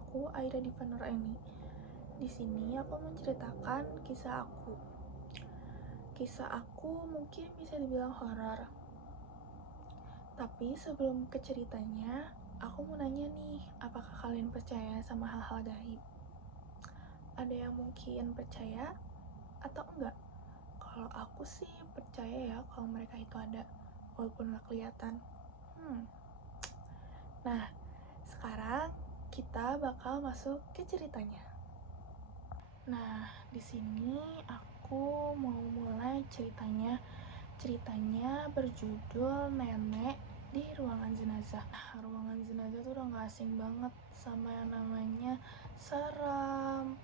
aku Aida Diva Nuraini. Di sini aku menceritakan kisah aku. Kisah aku mungkin bisa dibilang horor. Tapi sebelum ke ceritanya, aku mau nanya nih, apakah kalian percaya sama hal-hal gaib? Ada yang mungkin percaya atau enggak? Kalau aku sih percaya ya kalau mereka itu ada, walaupun gak kelihatan. Nah, sekarang kita bakal masuk ke ceritanya. Nah, di sini aku mau mulai ceritanya. Ceritanya berjudul Nenek di Ruangan Jenazah. Ruangan jenazah tuh udah gak asing banget sama yang namanya seram.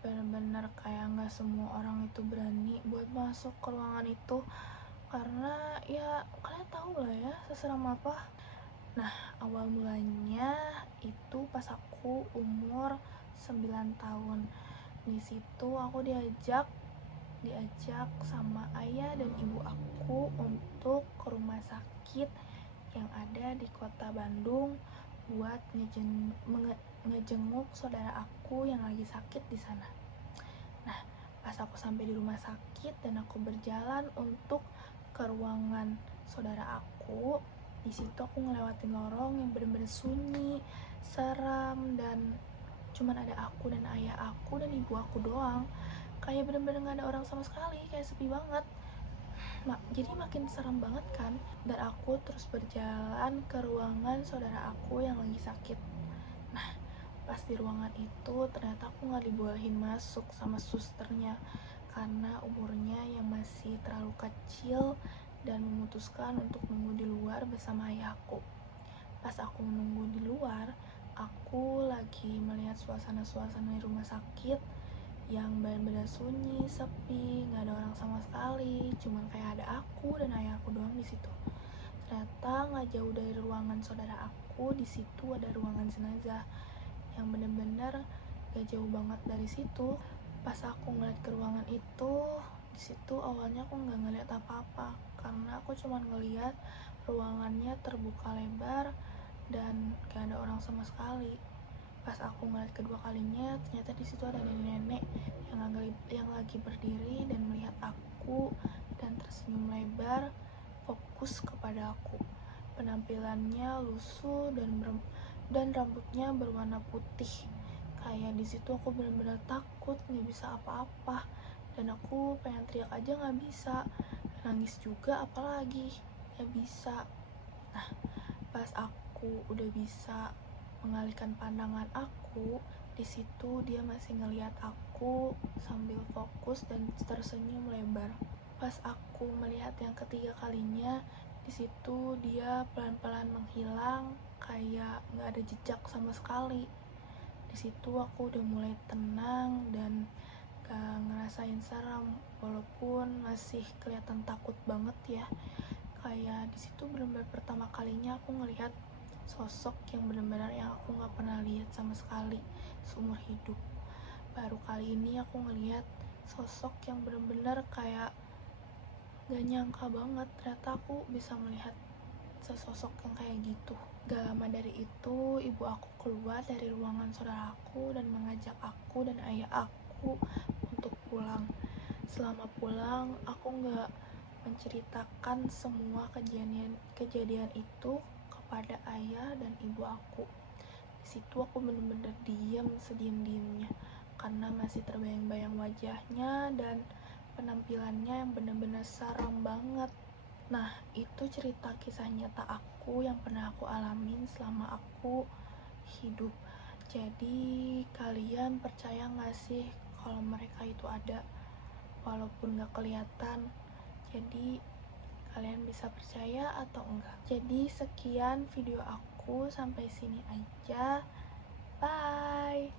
Bener-bener kayak gak semua orang itu berani buat masuk ke ruangan itu, karena ya kalian tahu lah ya seseram apa. Nah, awal mulanya itu pas aku umur 9 tahun. Di situ aku diajak sama ayah dan ibu aku untuk ke rumah sakit yang ada di kota Bandung buat ngejenguk saudara aku yang lagi sakit di sana. Nah, pas aku sampai di rumah sakit dan aku berjalan untuk ke ruangan saudara aku, di situ aku ngelewatin lorong yang bener-bener sunyi, seram, dan cuman ada aku dan ayah aku dan ibu aku doang. Kayak bener-bener gak ada orang sama sekali, kayak sepi banget. Jadi makin serem banget kan. Dan aku terus berjalan ke ruangan saudara aku yang lagi sakit. Nah, pas di ruangan itu ternyata aku gak dibolehin masuk sama susternya karena umurnya yang masih terlalu kecil, dan memutuskan untuk nunggu di luar bersama ayahku. Pas aku menunggu di luar, aku lagi melihat suasana-suasana di rumah sakit yang benar-benar sunyi, sepi, nggak ada orang sama sekali, cuman kayak ada aku dan ayahku doang di situ. Ternyata nggak jauh dari ruangan saudara aku, di situ ada ruangan jenazah yang benar-benar gak jauh banget dari situ. Pas aku ngeliat ke ruangan itu, di situ awalnya aku nggak ngeliat apa-apa karena aku cuma ngeliat ruangannya terbuka lebar dan gak ada orang sama sekali. Pas aku ngeliat kedua kalinya, ternyata di situ ada nenek-nenek yang lagi berdiri dan melihat aku dan tersenyum lebar, fokus kepada aku. Penampilannya lusuh dan rambutnya berwarna putih. Kayak di situ aku benar-benar takut, nggak bisa apa-apa, dan aku pengen teriak aja nggak bisa, nangis juga apalagi nggak bisa. Nah, pas aku udah bisa mengalihkan pandangan aku, di situ dia masih ngelihat aku sambil fokus dan tersenyum lebar. Pas aku melihat yang ketiga kalinya, di situ dia pelan-pelan menghilang, kayak nggak ada jejak sama sekali. Di situ aku udah mulai tenang dan gak ngerasain seram, walaupun masih kelihatan takut banget ya. Kayak di situ benar-benar pertama kalinya aku ngelihat sosok yang benar-benar yang aku nggak pernah lihat sama sekali seumur hidup. Baru kali ini aku ngelihat sosok yang benar-benar kayak gak nyangka banget ternyata aku bisa melihat sesosok yang kayak gitu. Gak lama dari itu, ibu aku keluar dari ruangan saudara aku dan mengajak aku dan ayah aku untuk pulang. Selama pulang, aku gak menceritakan semua kejadian itu kepada ayah dan ibu aku. Di situ aku benar-benar diam sediam-diamnya karena masih terbayang-bayang wajahnya dan penampilannya yang benar-benar seram banget. Nah, itu cerita kisah nyata aku yang pernah aku alamin selama aku hidup. Jadi, kalian percaya gak sih kalau mereka itu ada, walaupun gak kelihatan? Jadi, kalian bisa percaya atau enggak? Jadi, sekian video aku, sampai sini aja. Bye!